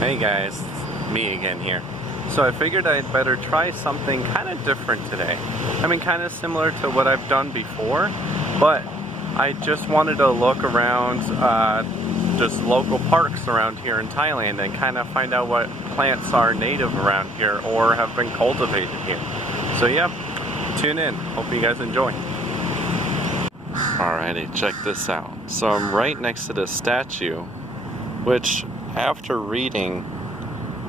Hey guys, it's me again here. So I figured I'd better try something kind of different today. I mean, kind of similar to what I've done before, but I just wanted to look around just local parks around here in Thailand and kind of find out what plants are native around here or have been cultivated here. So yeah, tune in. Hope you guys enjoy. Alrighty, check this out. So I'm right next to the statue, which after reading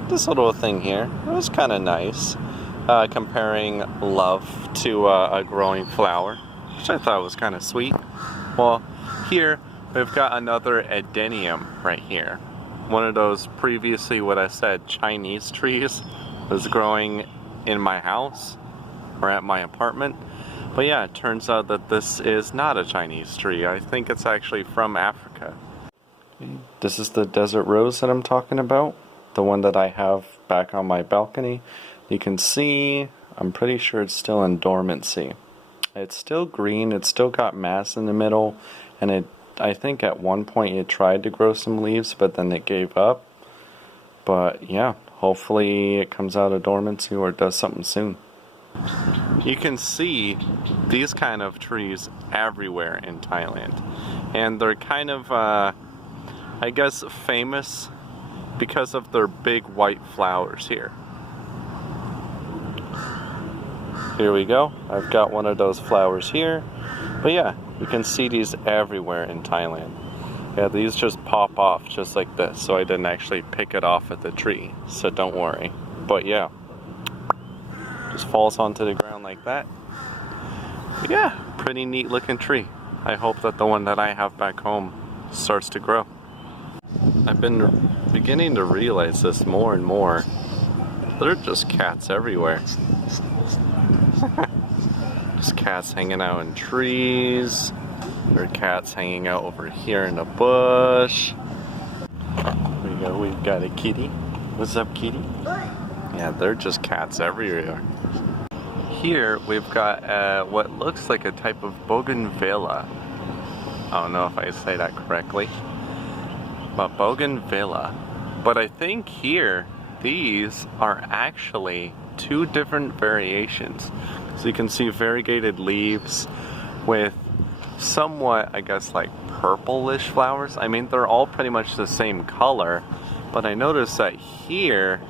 this little thing here, it was kind of nice, comparing love to a growing flower, which I thought was kind of sweet. Well, here we've got another adenium right here. One of those previously what I said Chinese trees was growing in my house or at my apartment. But yeah, it turns out that this is not a Chinese tree. I think it's actually from Africa. This is the desert rose that I'm talking about. The one that I have back on my balcony. You can see, I'm pretty sure it's still in dormancy. It's still green, it's still got mass in the middle, and I think at one point it tried to grow some leaves, but then it gave up. But yeah, hopefully it comes out of dormancy or does something soon. You can see these kind of trees everywhere in Thailand, and they're kind of I guess famous because of their big white flowers here. Here we go. I've got one of those flowers here. But yeah, you can see these everywhere in Thailand. Yeah, these just pop off just like this, so I didn't actually pick it off at the tree, so don't worry. But yeah, just falls onto the ground like that. But yeah, pretty neat looking tree. I hope that the one that I have back home starts to grow. I've been beginning to realize this more and more. There are just cats everywhere. Just cats hanging out in trees. There are cats hanging out over here in the bush. There we go, we've got a kitty. What's up, kitty? Yeah, they're just cats everywhere. Here we've got what looks like a type of bougainvillea. I don't know if I say that correctly. But bougainvillea. But I think here, these are actually two different variations. So you can see variegated leaves with somewhat, I guess, like purplish flowers. I mean, they're all pretty much the same color, but I noticed that here,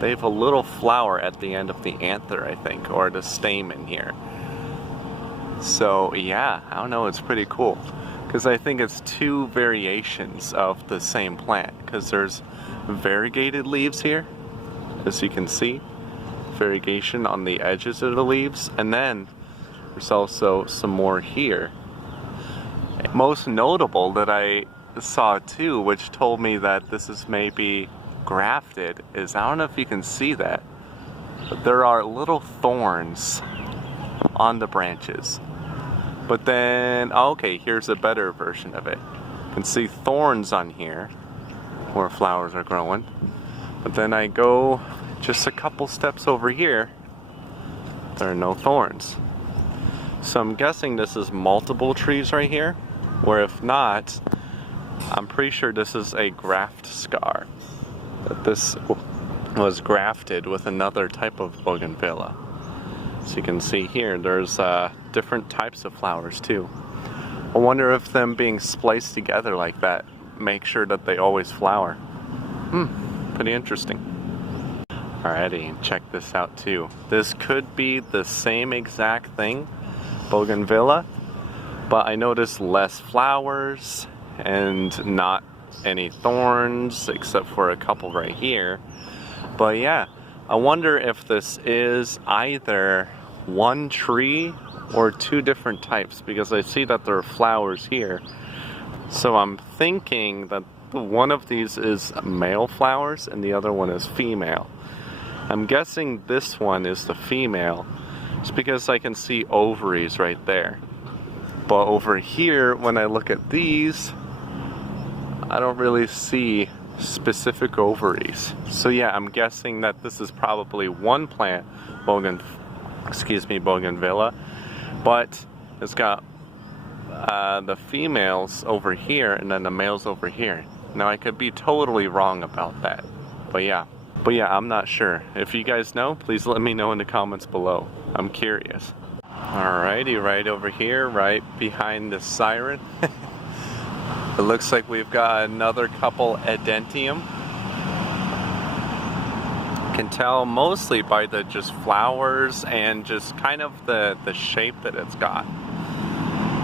they have a little flower at the end of the anther, I think, or the stamen here. So yeah, I don't know, it's pretty cool. Because I think it's two variations of the same plant. Because there's variegated leaves here, as you can see. Variegation on the edges of the leaves. And then there's also some more here. Most notable that I saw too, which told me that this is maybe grafted, is, I don't know if you can see that, but there are little thorns on the branches. But then, okay, here's a better version of it. You can see thorns on here where flowers are growing. But then I go just a couple steps over here, there are no thorns. So I'm guessing this is multiple trees right here, or if not, I'm pretty sure this is a graft scar. That this was grafted with another type of bougainvillea. So you can see here, there's different types of flowers too. I wonder if them being spliced together like that make sure that they always flower. Pretty interesting. Alrighty, check this out too. This could be the same exact thing, bougainvillea, but I noticed less flowers and not any thorns except for a couple right here. But yeah, I wonder if this is either one tree or two different types, because I see that there are flowers here. So I'm thinking that one of these is male flowers and the other one is female. I'm guessing this one is the female, just because I can see ovaries right there. But over here, when I look at these, I don't really see specific ovaries. So yeah, I'm guessing that this is probably one plant, bougainvillea, but it's got the females over here and then the males over here. Now I could be totally wrong about that, But yeah, I'm not sure. If you guys know, please let me know in the comments below. I'm curious. Alrighty, right over here, right behind the siren. It looks like we've got another couple Edentium. Can tell mostly by the just flowers and just kind of the shape that it's got.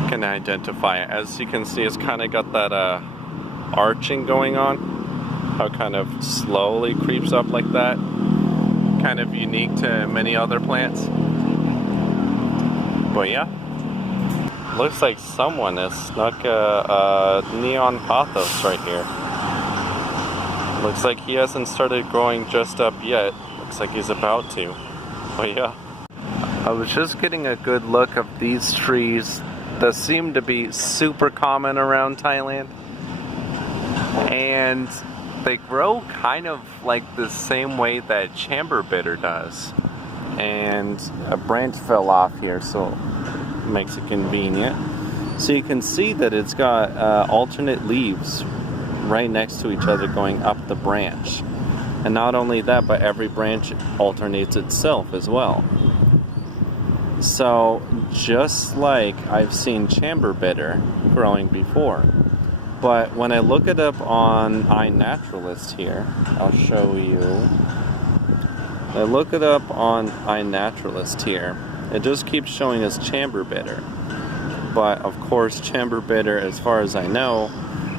Can identify it. As you can see, it's kind of got that arching going on. How it kind of slowly creeps up like that. Kind of unique to many other plants. But yeah, looks like someone has snuck a neon pothos right here. Looks like he hasn't started growing just up yet. Looks like he's about to. But yeah, I was just getting a good look of these trees that seem to be super common around Thailand. And they grow kind of like the same way that chamber bitter does. And a branch fell off here, so it makes it convenient. So you can see that it's got alternate leaves right next to each other going up the branch. And not only that, but every branch alternates itself as well. So just like I've seen chamber bitter growing before. But when I look it up on iNaturalist here, I'll show you. I look it up on iNaturalist here. It just keeps showing us chamber bitter. But of course, chamber bitter, as far as I know,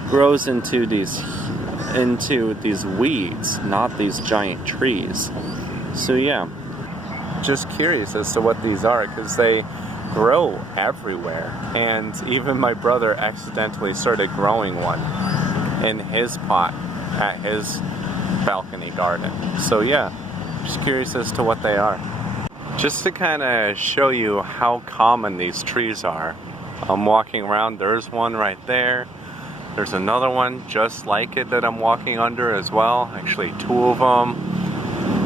grows into these weeds, not these giant trees. So yeah, just curious as to what these are, because they grow everywhere. And even my brother accidentally started growing one in his pot at his balcony garden. So yeah, just curious as to what they are. Just to kind of show you how common these trees are, I'm walking around, there's one right there. There's another one just like it that I'm walking under as well. Actually, two of them.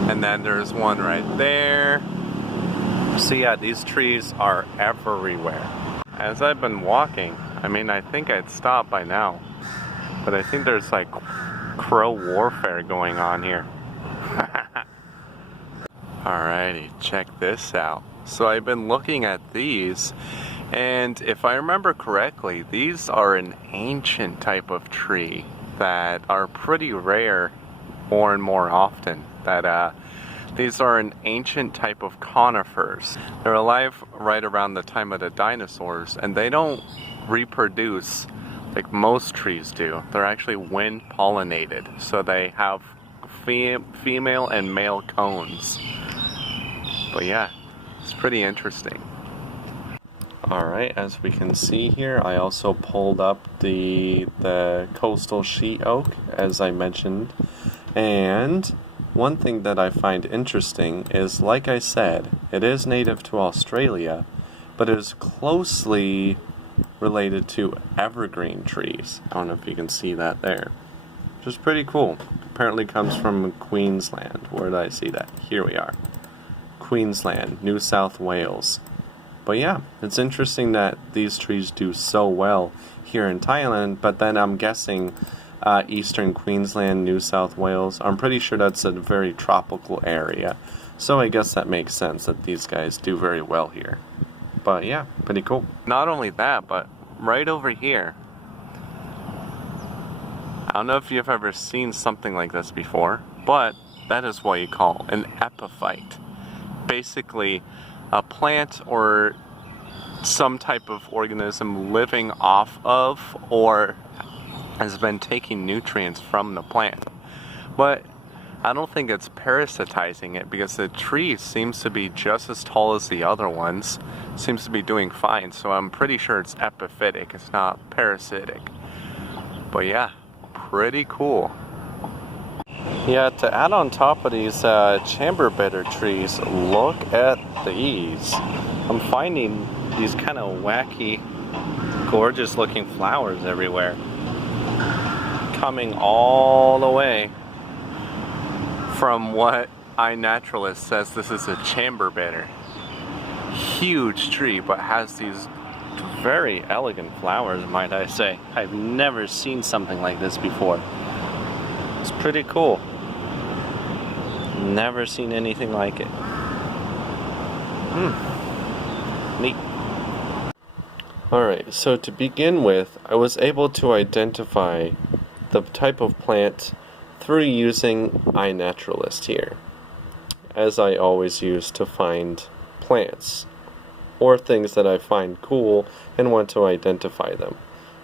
And then there's one right there. So yeah, these trees are everywhere. As I've been walking, I mean, I think I'd stop by now. But I think there's like crow warfare going on here. Alrighty, check this out. So I've been looking at these. And if I remember correctly, these are an ancient type of tree that are pretty rare more and more often. These are an ancient type of conifers. They're alive right around the time of the dinosaurs, and they don't reproduce like most trees do. They're actually wind pollinated, so they have female and male cones. But yeah, it's pretty interesting. Alright, as we can see here, I also pulled up the coastal sheet oak, as I mentioned. And one thing that I find interesting is, like I said, it is native to Australia, but it is closely related to evergreen trees. I don't know if you can see that there. Which is pretty cool. Apparently comes from Queensland. Where did I see that? Here we are. Queensland, New South Wales. But yeah, it's interesting that these trees do so well here in Thailand, but then I'm guessing eastern Queensland, New South Wales, I'm pretty sure that's a very tropical area. So I guess that makes sense that these guys do very well here. But yeah, pretty cool. Not only that, but right over here, I don't know if you've ever seen something like this before, but that is what you call an epiphyte. Basically, a plant or some type of organism living off of or has been taking nutrients from the plant. But I don't think it's parasitizing it, because the tree seems to be just as tall as the other ones, seems to be doing fine, so I'm pretty sure it's epiphytic, it's not parasitic. But yeah, pretty cool. Yeah, to add on top of these chamber bitter trees, look at these. I'm finding these kind of wacky, gorgeous looking flowers everywhere. Coming all the way from what iNaturalist says this is a chamber bitter. Huge tree, but has these very elegant flowers, might I say. I've never seen something like this before. It's pretty cool. Never seen anything like it. Neat. Alright, so to begin with, I was able to identify the type of plant through using iNaturalist here, as I always use to find plants or things that I find cool and want to identify them.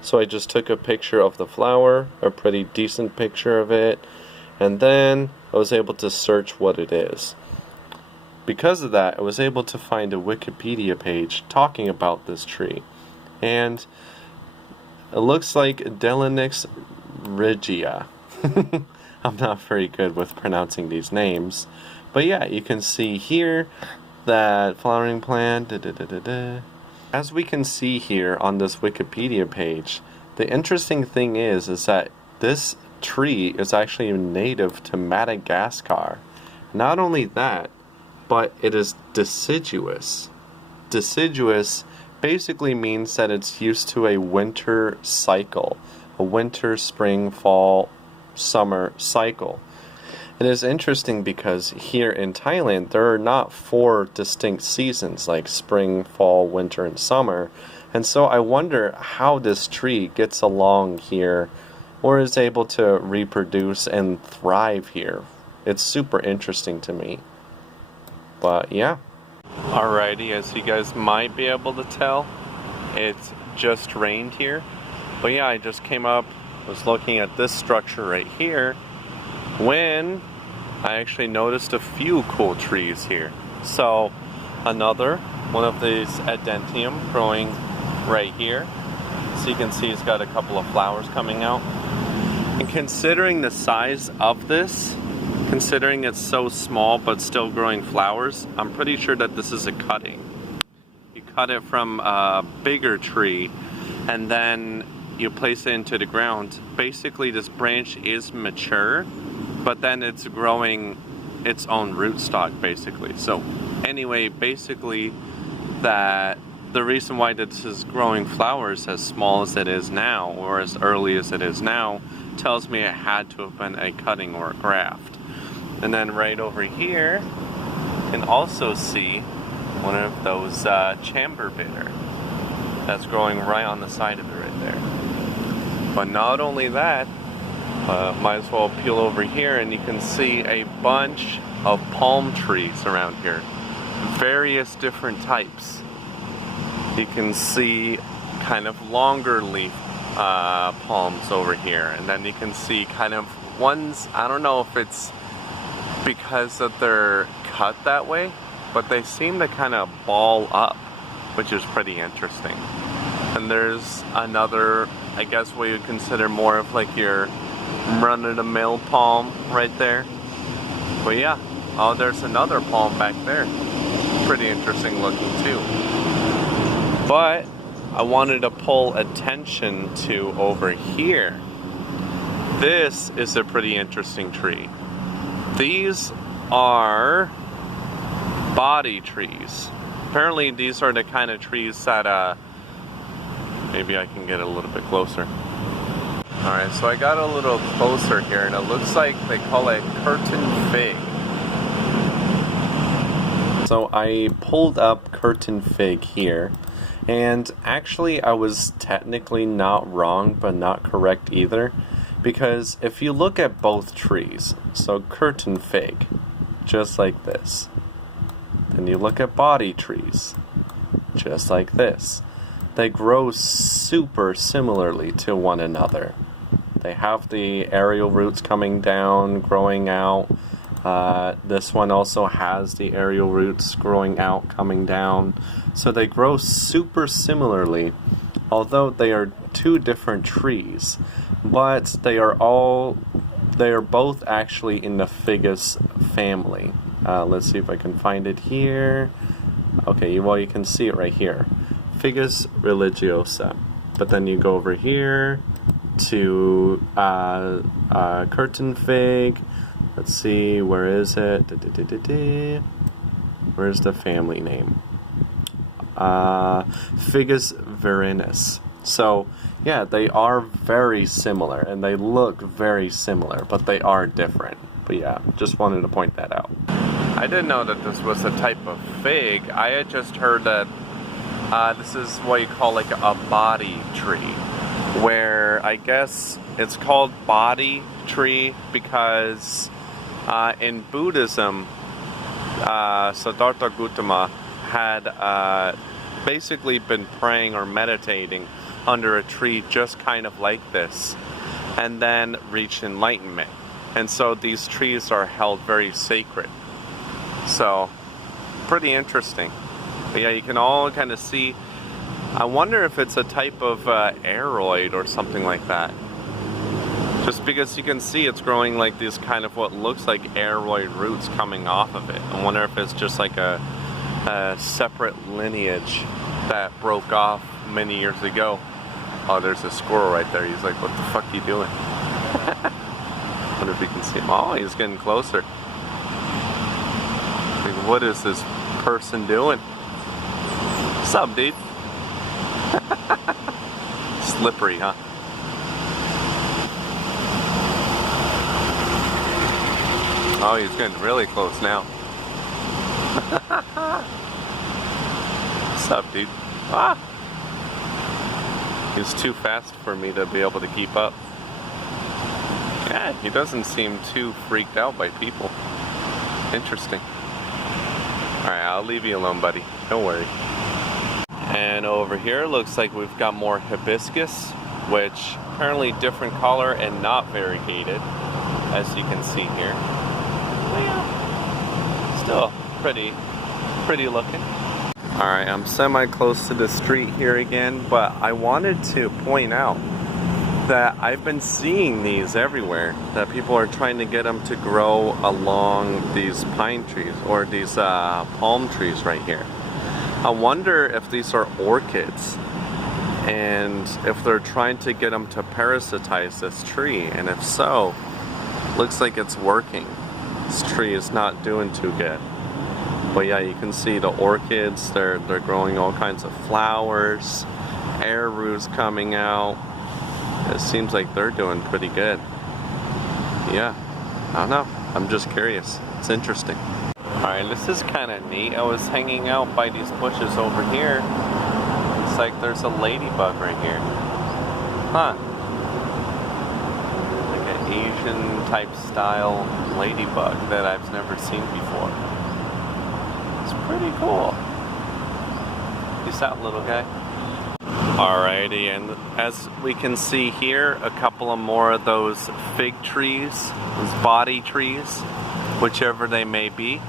So I just took a picture of the flower, a pretty decent picture of it, and then I was able to search what it is. Because of that, I was able to find a Wikipedia page talking about this tree. And it looks like Delenix regia. I'm not very good with pronouncing these names. But yeah, you can see here that flowering plant. As we can see here on this Wikipedia page, the interesting thing is that this tree is actually native to Madagascar. Not only that, but it is deciduous. Deciduous basically means that it's used to a winter cycle, a winter, spring, fall, summer cycle. It is interesting because here in Thailand there are not 4 distinct seasons like spring, fall, winter, and summer, and so I wonder how this tree gets along here or is able to reproduce and thrive here. It's super interesting to me. But yeah. Alrighty, as you guys might be able to tell, it's just rained here. But yeah, I just came up, was looking at this structure right here, when I actually noticed a few cool trees here. So, another one of these Adentium growing right here. So you can see it's got a couple of flowers coming out. And considering the size of this, considering it's so small but still growing flowers, I'm pretty sure that this is a cutting. You cut it from a bigger tree and then you place it into the ground. Basically this branch is mature, but then it's growing its own rootstock basically. So anyway, basically that the reason why this is growing flowers as small as it is now, or as early as it is now, tells me it had to have been a cutting or a graft. And then right over here, you can also see one of those chamber bitter that's growing right on the side of it right there. But not only that, might as well peel over here and you can see a bunch of palm trees around here. Various different types. You can see kind of longer leaf palms over here. And then you can see kind of ones, I don't know if it's because that they're cut that way, but they seem to kind of ball up, which is pretty interesting. And there's another, I guess what you'd consider more of like your run-of-the-mill palm right there. But yeah, oh, there's another palm back there. Pretty interesting looking too. But I wanted to pull attention to over here. This is a pretty interesting tree. These are body trees. Apparently these are the kind of trees that, maybe I can get a little bit closer. Alright, so I got a little closer here and it looks like they call it curtain fig. So I pulled up curtain fig here, and actually I was technically not wrong but not correct either. Because if you look at both trees, so curtain fig, just like this. Then you look at body trees, just like this. They grow super similarly to one another. They have the aerial roots coming down, growing out. This one also has the aerial roots growing out, coming down. So they grow super similarly, although they are 2 different trees. But they are both actually in the Figus family. Let's see if I can find it here. Okay, well you can see it right here. Figus religiosa. But then you go over here to curtain fig. Let's see, where is it? Where's the family name? Figus virinus. So, yeah, they are very similar, and they look very similar, but they are different. But yeah, just wanted to point that out. I didn't know that this was a type of fig. I had just heard that this is what you call like a body tree, where I guess it's called body tree because in Buddhism, Siddhartha Gautama had basically been praying or meditating under a tree just kind of like this, and then reached enlightenment. And so these trees are held very sacred. So, pretty interesting. But yeah, you can all kind of see. I wonder if it's a type of aroid or something like that. Just because you can see it's growing like these kind of what looks like aroid roots coming off of it. I wonder if it's just like a separate lineage that broke off many years ago. Oh, there's a squirrel right there. He's like, what the fuck are you doing? I wonder if you can see him. Oh, he's getting closer. Like, what is this person doing? What's up, dude? Slippery, huh? Oh, he's getting really close now. What's up, dude? Ah! He's too fast for me to be able to keep up. Yeah, he doesn't seem too freaked out by people. Interesting. Alright, I'll leave you alone, buddy. Don't worry. And over here, looks like we've got more hibiscus, which apparently different color and not variegated, as you can see here. But yeah, still pretty looking. Alright, I'm semi-close to the street here again, but I wanted to point out that I've been seeing these everywhere, that people are trying to get them to grow along these pine trees, or these palm trees right here. I wonder if these are orchids, and if they're trying to get them to parasitize this tree, and if so, looks like it's working. This tree is not doing too good. But yeah, you can see the orchids, they're growing all kinds of flowers, air roots coming out. It seems like they're doing pretty good. Yeah, I don't know, I'm just curious. It's interesting. Alright, this is kind of neat. I was hanging out by these bushes over here. It's like there's a ladybug right here. Huh. Like an Asian type style ladybug that I've never seen before. It's pretty cool. Peace out, little guy. Alrighty, and as we can see here, a couple of more of those fig trees, those body trees, whichever they may be.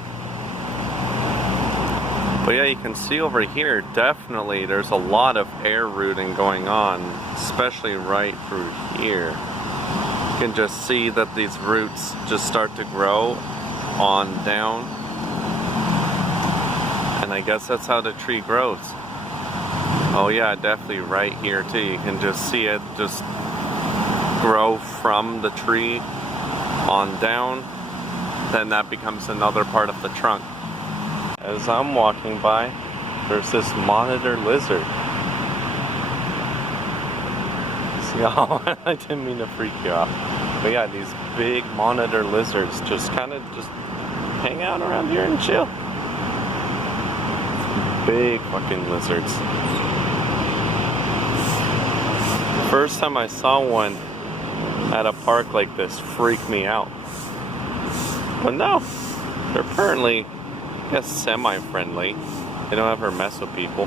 But yeah, you can see over here, definitely there's a lot of air rooting going on, especially right through here. You can just see that these roots just start to grow on down. And I guess that's how the tree grows. Oh yeah, definitely right here too. You can just see it just grow from the tree on down. Then that becomes another part of the trunk. As I'm walking by, there's this monitor lizard. See, oh, I didn't mean to freak you out. But yeah, these big monitor lizards just kind of just hang out around here and chill. Big fucking lizards. First time I saw one at a park like this freaked me out. But no, they're apparently, I guess, semi-friendly. They don't ever mess with people.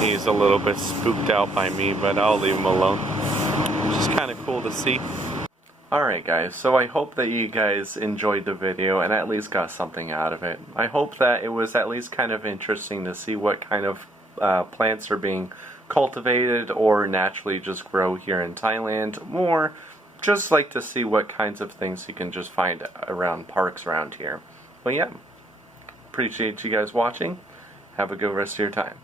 He's a little bit spooked out by me, but I'll leave him alone. Just kind of cool to see. Alright guys, so I hope that you guys enjoyed the video and at least got something out of it. I hope that it was at least kind of interesting to see what kind of plants are being cultivated or naturally just grow here in Thailand, or just like to see what kinds of things you can just find around parks around here. But yeah, appreciate you guys watching. Have a good rest of your time.